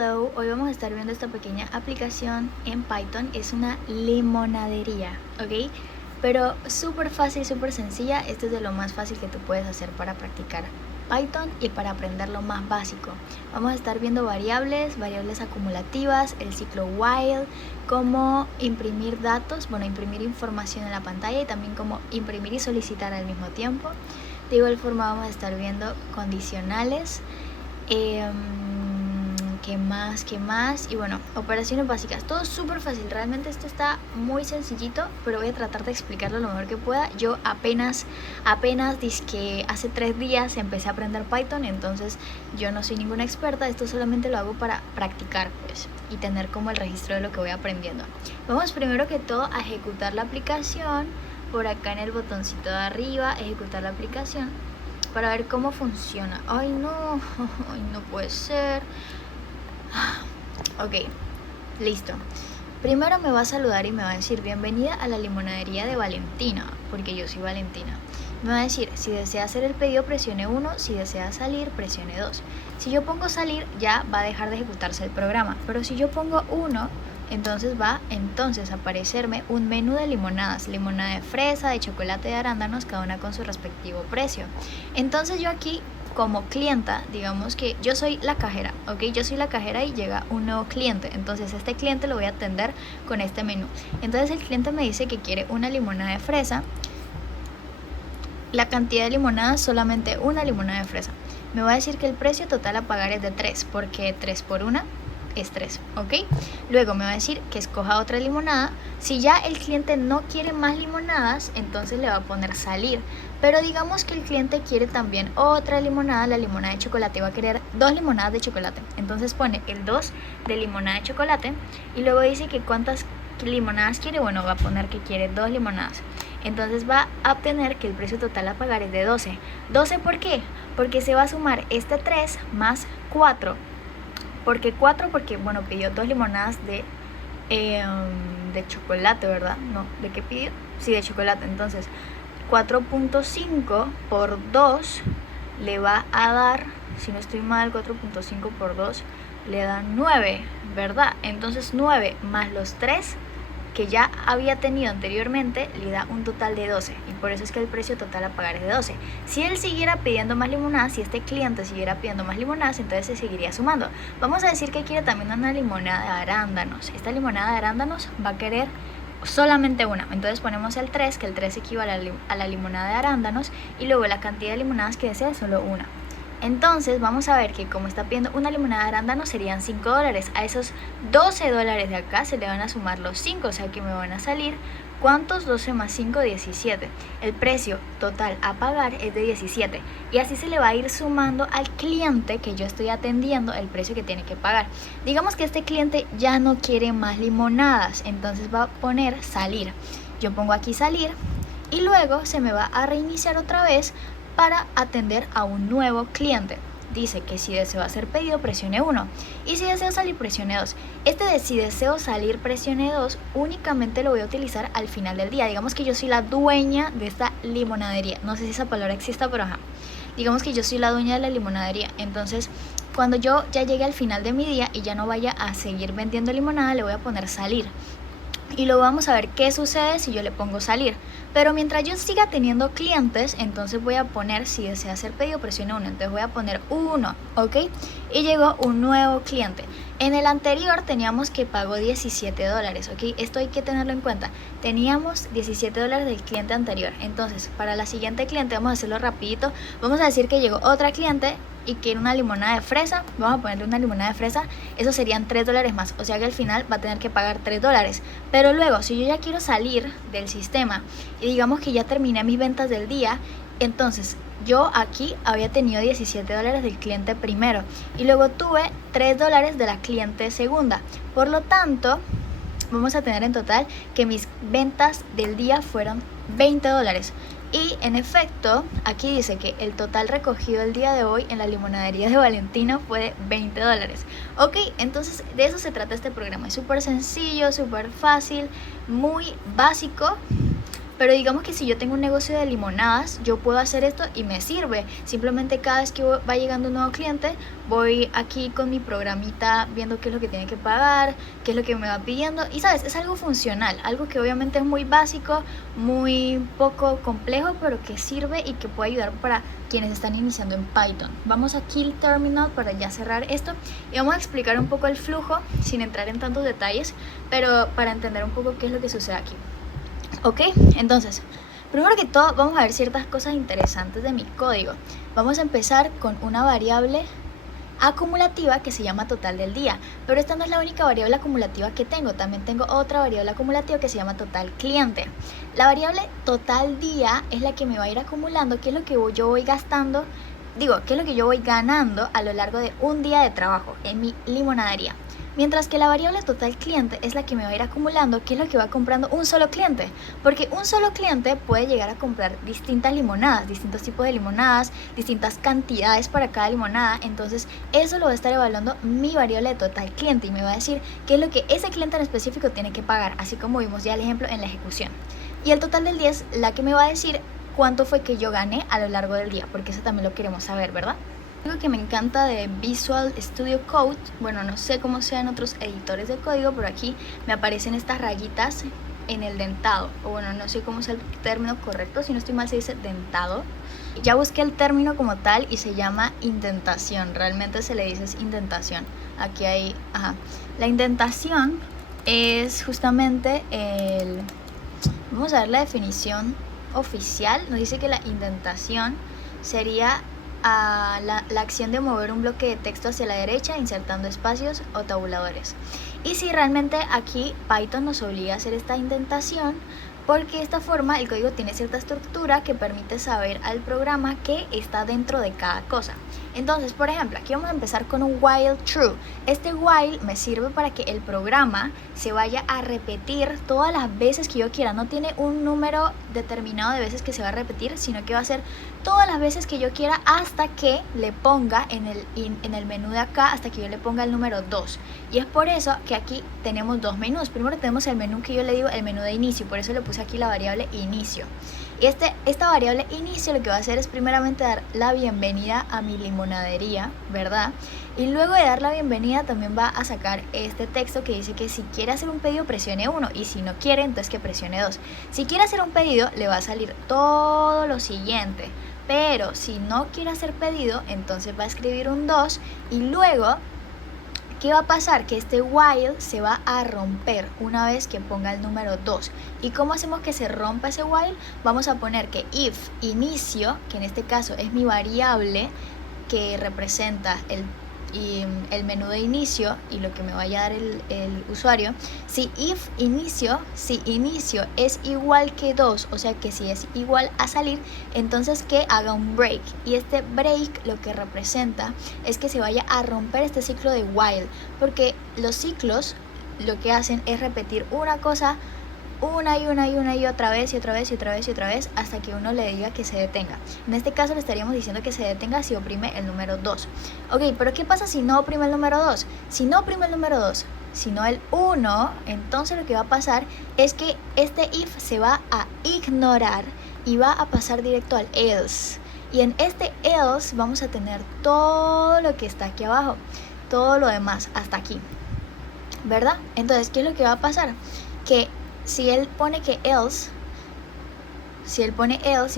Hello, hoy vamos a estar viendo esta pequeña aplicación en Python. Es una limonadería, ¿ok? Pero súper fácil, súper sencilla. Esto es de lo más fácil que tú puedes hacer para practicar Python y para aprender lo más básico. Vamos a estar viendo variables acumulativas, el ciclo while, cómo imprimir datos, imprimir información en la pantalla y también cómo imprimir y solicitar al mismo tiempo. De igual forma vamos a estar viendo condicionales, ¿qué más? Y bueno, operaciones básicas, todo súper fácil. Realmente esto está muy sencillito, pero voy a tratar de explicarlo lo mejor que pueda. Yo apenas dizque hace 3 días empecé a aprender Python, entonces yo no soy ninguna experta. Esto solamente lo hago para practicar, pues, y tener como el registro de lo que voy aprendiendo. Vamos primero que todo a ejecutar la aplicación. Por acá en el botoncito de arriba, ejecutar la aplicación para ver cómo funciona. Ay no puede ser. Ok, listo. Primero me va a saludar y me va a decir bienvenida a la limonadería de Valentina, porque yo soy Valentina. Me va a decir, si desea hacer el pedido presione 1, si desea salir presione 2. Si yo pongo salir ya va a dejar de ejecutarse el programa, pero si yo pongo 1, entonces va a aparecerme un menú de limonadas, limonada de fresa, de chocolate, de arándanos, cada una con su respectivo precio. Entonces yo aquí como clienta, digamos que yo soy la cajera, ¿ok? Yo soy la cajera y llega un nuevo cliente, entonces este cliente lo voy a atender con este menú. Entonces el cliente me dice que quiere una limonada de fresa, la cantidad de limonadas, solamente una limonada de fresa. Me va a decir que el precio total a pagar es de 3, porque 3 por 1 es 3, ¿ok? Luego me va a decir que escoja otra limonada. Si ya el cliente no quiere más limonadas, entonces le va a poner salir. Pero digamos que el cliente quiere también otra limonada, la limonada de chocolate, va a querer 2 limonadas de chocolate. Entonces pone el 2 de limonada de chocolate y luego dice que cuántas limonadas quiere. Bueno, va a poner que quiere 2 limonadas. Entonces va a obtener que el precio total a pagar es de 12. ¿12 por qué? Porque se va a sumar este 3 más 4. ¿Por qué 4? Porque, bueno, pidió 2 limonadas de chocolate, ¿verdad? No, ¿de qué pidió? Sí, de chocolate. Entonces, 4.5 por 2 le va a dar, si no estoy mal, 4.5 por 2 le da 9, ¿verdad? Entonces 9 más los 3 que ya había tenido anteriormente le da un total de 12, y por eso es que el precio total a pagar es de 12. Si él siguiera pidiendo más limonadas, si este cliente siguiera pidiendo más limonadas, entonces se seguiría sumando. Vamos a decir que quiere también una limonada de arándanos. Esta limonada de arándanos va a querer solamente una, entonces ponemos el 3, que el 3 equivale a la limonada de arándanos, y luego la cantidad de limonadas que desea es solo una. Entonces vamos a ver que como está pidiendo una limonada de arándano serían $5. A esos $12 de acá se le van a sumar los 5, o sea que me van a salir, ¿cuántos? 12 más 5, 17. El precio total a pagar es de 17. Y así se le va a ir sumando al cliente que yo estoy atendiendo el precio que tiene que pagar. Digamos que este cliente ya no quiere más limonadas, entonces va a poner salir. Yo pongo aquí salir y luego se me va a reiniciar otra vez para atender a un nuevo cliente. Dice que si deseo hacer pedido presione 1 y si deseo salir presione 2. Este de si deseo salir presione 2 únicamente lo voy a utilizar al final del día. Digamos que yo soy la dueña de esta limonadería. No sé si esa palabra exista, pero ajá. Digamos que yo soy la dueña de la limonadería. Entonces, cuando yo ya llegue al final de mi día y ya no vaya a seguir vendiendo limonada, le voy a poner salir. Y luego vamos a ver qué sucede si yo le pongo salir. Pero mientras yo siga teniendo clientes, entonces voy a poner si desea hacer pedido presione 1. Entonces voy a poner 1, ¿ok? Y llegó un nuevo cliente. En el anterior teníamos que pagó $17, ¿ok? Esto hay que tenerlo en cuenta. Teníamos $17 del cliente anterior. Entonces para la siguiente cliente, vamos a hacerlo rapidito. Vamos a decir que llegó otra cliente y quiere una limonada de fresa. Vamos a ponerle una limonada de fresa. Eso serían $3 más, o sea que al final va a tener que pagar $3. Pero luego, si yo ya quiero salir del sistema y digamos que ya terminé mis ventas del día, entonces yo aquí había tenido $17 del cliente primero y luego tuve $3 de la cliente segunda. Por lo tanto, vamos a tener en total que mis ventas del día fueron $20. Y en efecto, aquí dice que el total recogido el día de hoy en la limonadería de Valentina fue de $20. Ok, entonces de eso se trata este programa. Es súper sencillo, súper fácil, muy básico, Pero digamos que si yo tengo un negocio de limonadas, yo puedo hacer esto y me sirve. Simplemente cada vez que va llegando un nuevo cliente, voy aquí con mi programita viendo qué es lo que tiene que pagar, qué es lo que me va pidiendo. Y sabes, es algo funcional, algo que obviamente es muy básico, muy poco complejo, pero que sirve y que puede ayudar para quienes están iniciando en Python. Vamos a Kill Terminal para ya cerrar esto y vamos a explicar un poco el flujo sin entrar en tantos detalles, pero para entender un poco qué es lo que sucede aquí. Ok, entonces, primero que todo vamos a ver ciertas cosas interesantes de mi código. Vamos a empezar con una variable acumulativa que se llama total del día, pero esta no es la única variable acumulativa que tengo. También tengo otra variable acumulativa que se llama total cliente. La variable total día es la que me va a ir acumulando qué es lo que yo voy gastando, qué es lo que yo voy ganando a lo largo de un día de trabajo en mi limonadería. Mientras que la variable total cliente es la que me va a ir acumulando qué es lo que va comprando un solo cliente, porque un solo cliente puede llegar a comprar distintas limonadas, distintos tipos de limonadas, distintas cantidades para cada limonada. Entonces eso lo va a estar evaluando mi variable de total cliente y me va a decir qué es lo que ese cliente en específico tiene que pagar, así como vimos ya el ejemplo en la ejecución. Y el total del día es la que me va a decir cuánto fue que yo gané a lo largo del día, porque eso también lo queremos saber, ¿verdad? Algo que me encanta de Visual Studio Code, bueno, no sé cómo sean otros editores de código, pero aquí me aparecen estas rayitas en el dentado, o bueno, no sé cómo es el término correcto, si no estoy mal se dice dentado. Ya busqué el término como tal y se llama indentación, realmente se le dice indentación. Aquí hay, la indentación es justamente vamos a ver la definición oficial. Nos dice que la indentación sería la acción de mover un bloque de texto hacia la derecha insertando espacios o tabuladores. Y si realmente aquí Python nos obliga a hacer esta indentación, porque de esta forma el código tiene cierta estructura que permite saber al programa qué está dentro de cada cosa. Entonces, por ejemplo, aquí vamos a empezar con un while true. Este while me sirve para que el programa se vaya a repetir todas las veces que yo quiera. No tiene un número determinado de veces que se va a repetir, sino que va a ser todas las veces que yo quiera hasta que le ponga en el menú de acá, hasta que yo le ponga el número 2. Y es por eso que aquí tenemos dos menús. Primero tenemos el menú que yo le digo el menú de inicio, por eso le puse aquí la variable inicio. Y esta variable inicio lo que va a hacer es primeramente dar la bienvenida a mi limonadería, ¿verdad? Y luego de dar la bienvenida también va a sacar este texto que dice que si quiere hacer un pedido presione 1 y si no quiere entonces que presione 2. Si quiere hacer un pedido le va a salir todo lo siguiente, pero si no quiere hacer pedido entonces va a escribir un 2 y luego ¿qué va a pasar? Que este while se va a romper una vez que ponga el número 2. ¿Y cómo hacemos que se rompa ese while? Vamos a poner que if inicio, que en este caso es mi variable que representa el menú de inicio y lo que me vaya a dar el usuario. Si inicio es igual que 2, o sea que si es igual a salir, entonces que haga un break. Y este break lo que representa es que se vaya a romper este ciclo de while, porque los ciclos lo que hacen es repetir una cosa una y otra vez hasta que uno le diga que se detenga. En este caso le estaríamos diciendo que se detenga si oprime el número 2. Ok, pero ¿qué pasa si no oprime el número 2? Si no oprime el número 2, sino el 1, entonces lo que va a pasar es que este if se va a ignorar y va a pasar directo al else. Y en este else vamos a tener todo lo que está aquí abajo, todo lo demás hasta aquí, ¿verdad? Entonces, ¿qué es lo que va a pasar? Que si él pone y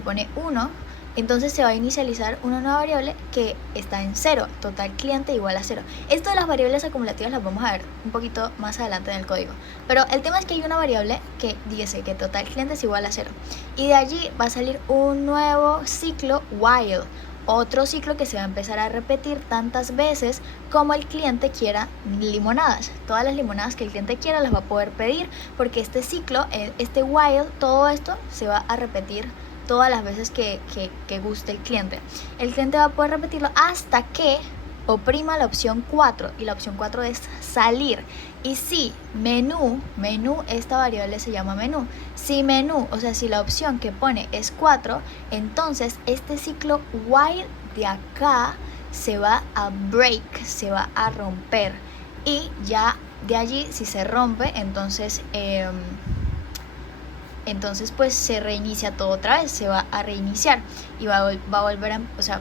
pone 1, entonces se va a inicializar una nueva variable que está en 0, total cliente igual a 0. Esto de las variables acumulativas las vamos a ver un poquito más adelante en el código, pero el tema es que hay una variable que dice que total cliente es igual a 0 y de allí va a salir un nuevo ciclo while, otro ciclo que se va a empezar a repetir tantas veces como el cliente quiera limonadas. Todas las limonadas que el cliente quiera las va a poder pedir, porque este ciclo, este while, todo esto se va a repetir todas las veces que guste el cliente. El cliente va a poder repetirlo hasta que oprima la opción 4, y la opción 4 es salir. Y si menú, esta variable se llama menú. Si menú, o sea, si la opción que pone es 4, entonces este ciclo while de acá se va a break, se va a romper. Y ya de allí, si se rompe, entonces entonces pues se reinicia todo otra vez, se va a reiniciar y va a volver a, o sea,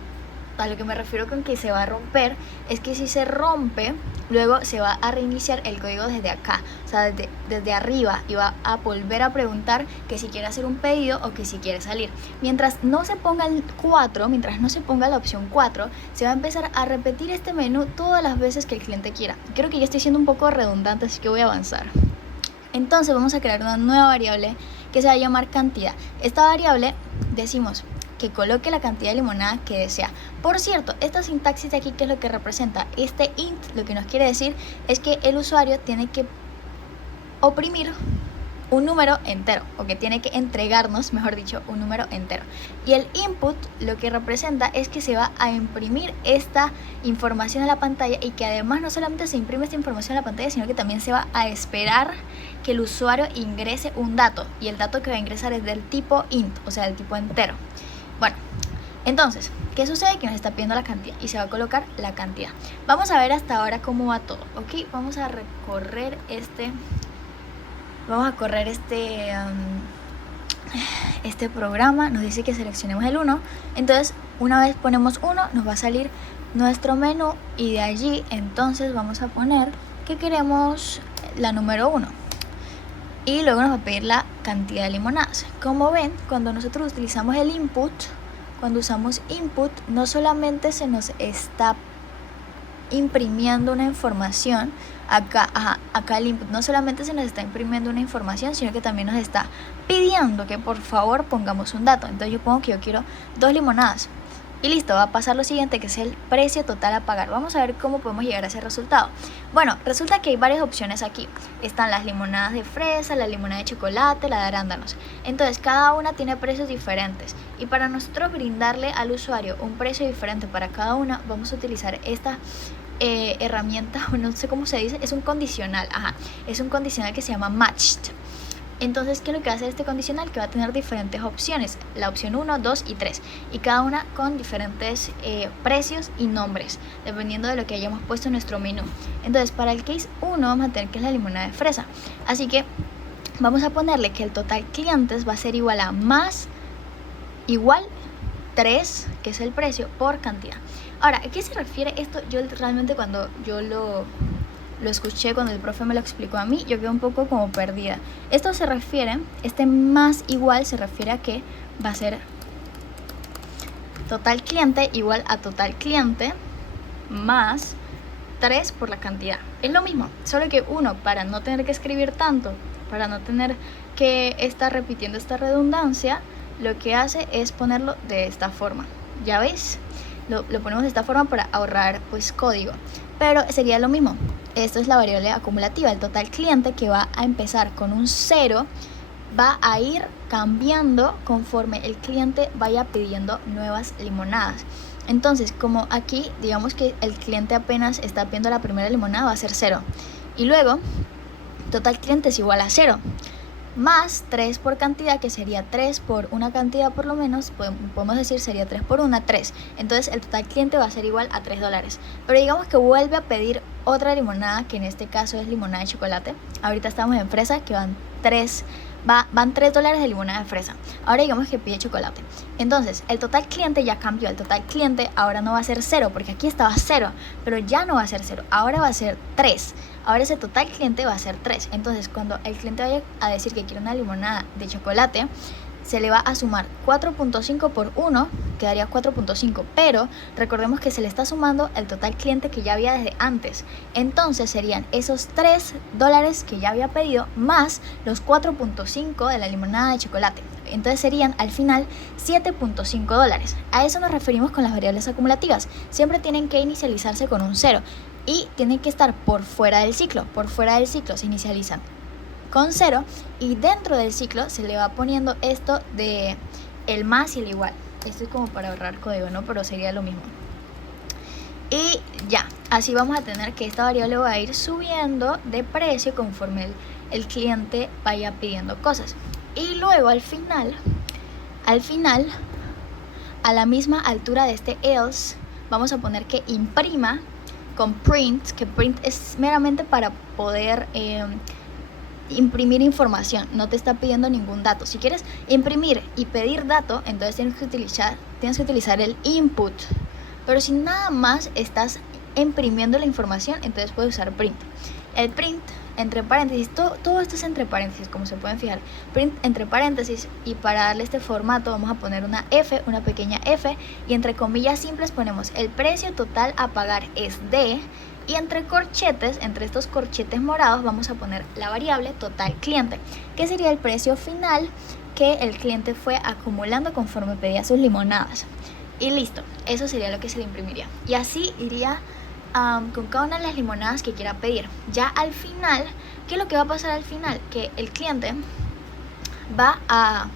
a lo que me refiero con que se va a romper es que si se rompe, luego se va a reiniciar el código desde acá, o sea, desde arriba, y va a volver a preguntar que si quiere hacer un pedido o que si quiere salir. Mientras no se ponga el 4, mientras no se ponga la opción 4, se va a empezar a repetir este menú todas las veces que el cliente quiera. Creo que ya estoy siendo un poco redundante, así que voy a avanzar. Entonces vamos a crear una nueva variable que se va a llamar cantidad. Esta variable decimos que coloque la cantidad de limonada que desea. Por cierto, esta sintaxis de aquí, ¿qué es lo que representa? Este int lo que nos quiere decir es que el usuario tiene que oprimir un número entero, o que tiene que entregarnos, mejor dicho, un número entero. Y el input lo que representa es que se va a imprimir esta información a la pantalla, y que además no solamente se imprime esta información a la pantalla, sino que también se va a esperar que el usuario ingrese un dato, y el dato que va a ingresar es del tipo int, o sea, del tipo entero. Bueno, entonces, ¿qué sucede? Que nos está pidiendo la cantidad y se va a colocar la cantidad. Vamos a ver hasta ahora cómo va todo, ¿ok? Vamos a recorrer este programa. Nos dice que seleccionemos el 1. Entonces, una vez ponemos 1, nos va a salir nuestro menú, y de allí entonces vamos a poner que queremos la número 1. Y luego nos va a pedir la cantidad de limonadas. Como ven, cuando nosotros utilizamos el input, cuando usamos input, no solamente se nos está imprimiendo una información, acá el input no solamente se nos está imprimiendo una información, sino que también nos está pidiendo que por favor pongamos un dato. Entonces yo pongo que yo quiero 2 limonadas. Y listo, va a pasar lo siguiente, que es el precio total a pagar. Vamos a ver cómo podemos llegar a ese resultado. Bueno, resulta que hay varias opciones aquí. Están las limonadas de fresa, la limonada de chocolate, la de arándanos. Entonces, cada una tiene precios diferentes. Y para nosotros brindarle al usuario un precio diferente para cada una, vamos a utilizar esta herramienta, no sé cómo se dice, es un condicional. Es un condicional que se llama matched. Entonces, ¿qué es lo que va a hacer este condicional? Que va a tener diferentes opciones, la opción 1, 2 y 3, y cada una con diferentes precios y nombres, dependiendo de lo que hayamos puesto en nuestro menú. Entonces, para el case 1 vamos a tener que es la limonada de fresa, así que vamos a ponerle que el total clientes va a ser igual a más igual 3, que es el precio, por cantidad. Ahora, ¿a qué se refiere esto? Yo realmente cuando yo lo escuché, cuando el profe me lo explicó a mí, yo quedé un poco como perdida. Esto se refiere, este más igual se refiere a que va a ser total cliente igual a total cliente más 3 por la cantidad. Es lo mismo, solo que uno, para no tener que escribir tanto, para no tener que estar repitiendo esta redundancia, lo que hace es ponerlo de esta forma. ¿Ya veis? Lo ponemos de esta forma para ahorrar pues código, pero sería lo mismo. Esto es la variable acumulativa, el total cliente, que va a empezar con un 0, va a ir cambiando conforme el cliente vaya pidiendo nuevas limonadas. Entonces, como aquí digamos que el cliente apenas está pidiendo la primera limonada, va a ser 0, y luego total cliente es igual a 0 más 3 por cantidad, que sería 3 por una cantidad por lo menos, podemos decir sería 3 por una, 3. Entonces el total cliente va a ser igual a $3. Pero digamos que vuelve a pedir otra limonada, que en este caso es limonada de chocolate. Ahorita estamos en fresa, que van $3 de limonada de fresa. Ahora digamos que pide chocolate. Entonces el total cliente ya cambió. El total cliente ahora no va a ser 0, porque aquí estaba 0, pero ya no va a ser 0, ahora va a ser 3. Ahora ese total cliente va a ser 3. Entonces cuando el cliente vaya a decir que quiere una limonada de chocolate, se le va a sumar 4.5 por 1, quedaría 4.5, pero recordemos que se le está sumando el total cliente que ya había desde antes. Entonces serían esos $3 que ya había pedido más los 4.5 de la limonada de chocolate. Entonces serían al final $7.5. A eso nos referimos con las variables acumulativas. Siempre tienen que inicializarse con un 0 y tienen que estar por fuera del ciclo. Por fuera del ciclo se inicializan con 0, y dentro del ciclo se le va poniendo esto de el más y el igual. Esto es como para ahorrar código, ¿no? Pero sería lo mismo. Y ya, así vamos a tener que esta variable va a ir subiendo de precio conforme el cliente vaya pidiendo cosas. Y luego al final, a la misma altura de este else, vamos a poner que imprima con print, que print es meramente para poder imprimir información, no te está pidiendo ningún dato. Si quieres imprimir y pedir dato, entonces tienes que utilizar el input. Pero si nada más estás imprimiendo la información, entonces puedes usar print. El print, entre paréntesis, todo esto es entre paréntesis, como se pueden fijar. Print entre paréntesis, y para darle este formato vamos a poner una F, una pequeña F, y entre comillas simples ponemos el precio total a pagar es de, y entre corchetes, entre estos corchetes morados, vamos a poner la variable total cliente, que sería el precio final que el cliente fue acumulando conforme pedía sus limonadas. Y listo, eso sería lo que se le imprimiría. Y así iría con cada una de las limonadas que quiera pedir. Ya al final, ¿qué es lo que va a pasar al final? Que el cliente va a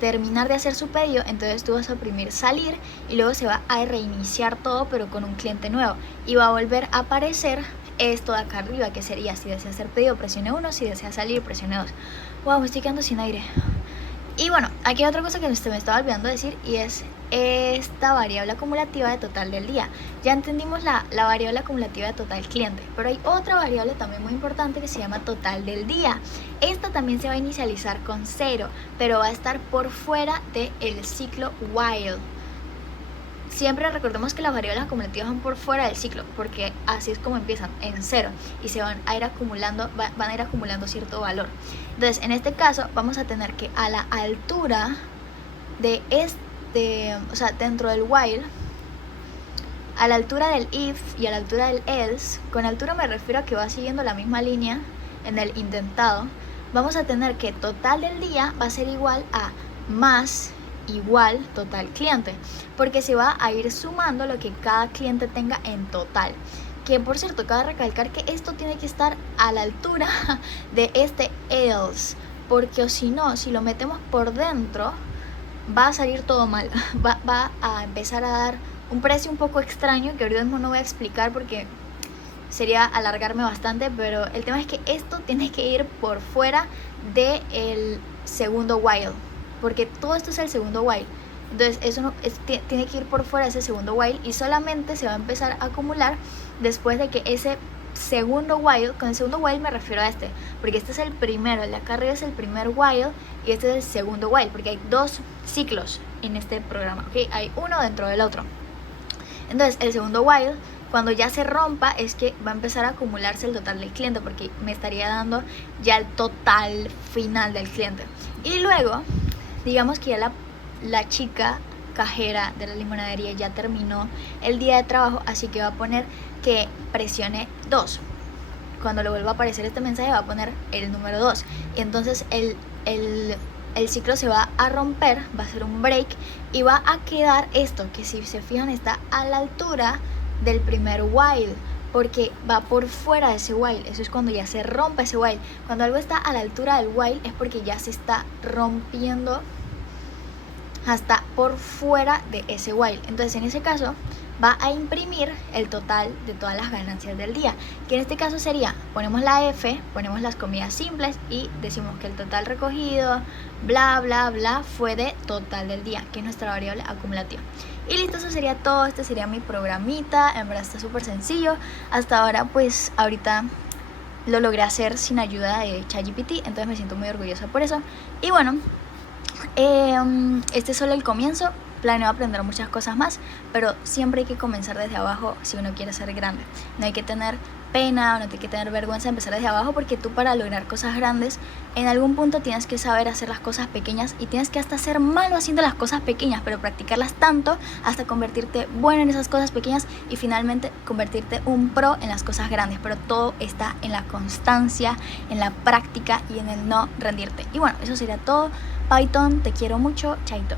terminar de hacer su pedido, entonces tú vas a oprimir salir y luego se va a reiniciar todo, pero con un cliente nuevo, y va a volver a aparecer esto de acá arriba, que sería: si desea hacer pedido, presione 1, si desea salir, presione 2. Wow, me estoy quedando sin aire. Y bueno, aquí hay otra cosa que me estaba olvidando decir, y es esta variable acumulativa de total del día. Ya entendimos la variable acumulativa de total cliente, pero hay otra variable también muy importante que se llama total del día. Esta también se va a inicializar con 0, pero va a estar por fuera del ciclo while. Siempre recordemos que las variables acumulativas van por fuera del ciclo, porque así es como empiezan, en 0, y se van a ir acumulando cierto valor. Entonces, en este caso, vamos a tener que a la altura de o sea, dentro del while, a la altura del if y a la altura del else, con altura me refiero a que va siguiendo la misma línea en el indentado, vamos a tener que total del día va a ser igual a más igual total cliente, porque se va a ir sumando lo que cada cliente tenga en total. Que por cierto, cabe recalcar que esto tiene que estar a la altura de este else, porque o si no, si lo metemos por dentro, va a salir todo mal. Va a empezar a dar un precio un poco extraño, que ahorita mismo no voy a explicar porque sería alargarme bastante, pero el tema es que esto tiene que ir por fuera del segundo while, porque todo esto es el segundo while. Entonces eso tiene que ir por fuera de ese segundo while, y solamente se va a empezar a acumular después de que ese segundo while, con el segundo while me refiero a este, porque este es el primero, el de acá arriba es el primer while y este es el segundo while, porque hay dos ciclos en este programa, ¿ok? Hay uno dentro del otro. Entonces el segundo while, cuando ya se rompa, es que va a empezar a acumularse el total del cliente, porque me estaría dando ya el total final del cliente. Y luego, digamos que ya la chica cajera de la limonadería ya terminó el día de trabajo, así que va a poner que presione 2. Cuando le vuelva a aparecer este mensaje va a poner el número 2, y entonces el ciclo se va a romper, va a ser un break, y va a quedar esto, que si se fijan está a la altura del primer while, porque va por fuera de ese while. Eso es cuando ya se rompe ese while. Cuando algo está a la altura del while es porque ya se está rompiendo hasta por fuera de ese while. Entonces en ese caso va a imprimir el total de todas las ganancias del día, que en este caso sería, ponemos la F, ponemos las comidas simples y decimos que el total recogido, bla bla bla, fue de total del día, que es nuestra variable acumulativa. Y listo, eso sería todo. Este sería mi programita. En verdad está súper sencillo. Hasta ahora, pues ahorita lo logré hacer sin ayuda de ChatGPT, entonces me siento muy orgullosa por eso. Y bueno, este es solo el comienzo. Planeo aprender muchas cosas más, pero siempre hay que comenzar desde abajo si uno quiere ser grande. No hay que tener pena o no hay que tener vergüenza de empezar desde abajo, porque tú, para lograr cosas grandes, en algún punto tienes que saber hacer las cosas pequeñas, y tienes que hasta ser malo haciendo las cosas pequeñas, pero practicarlas tanto hasta convertirte bueno en esas cosas pequeñas y finalmente convertirte un pro en las cosas grandes. Pero todo está en la constancia, en la práctica y en el no rendirte. Y bueno, eso sería todo. Python, te quiero mucho, chaito.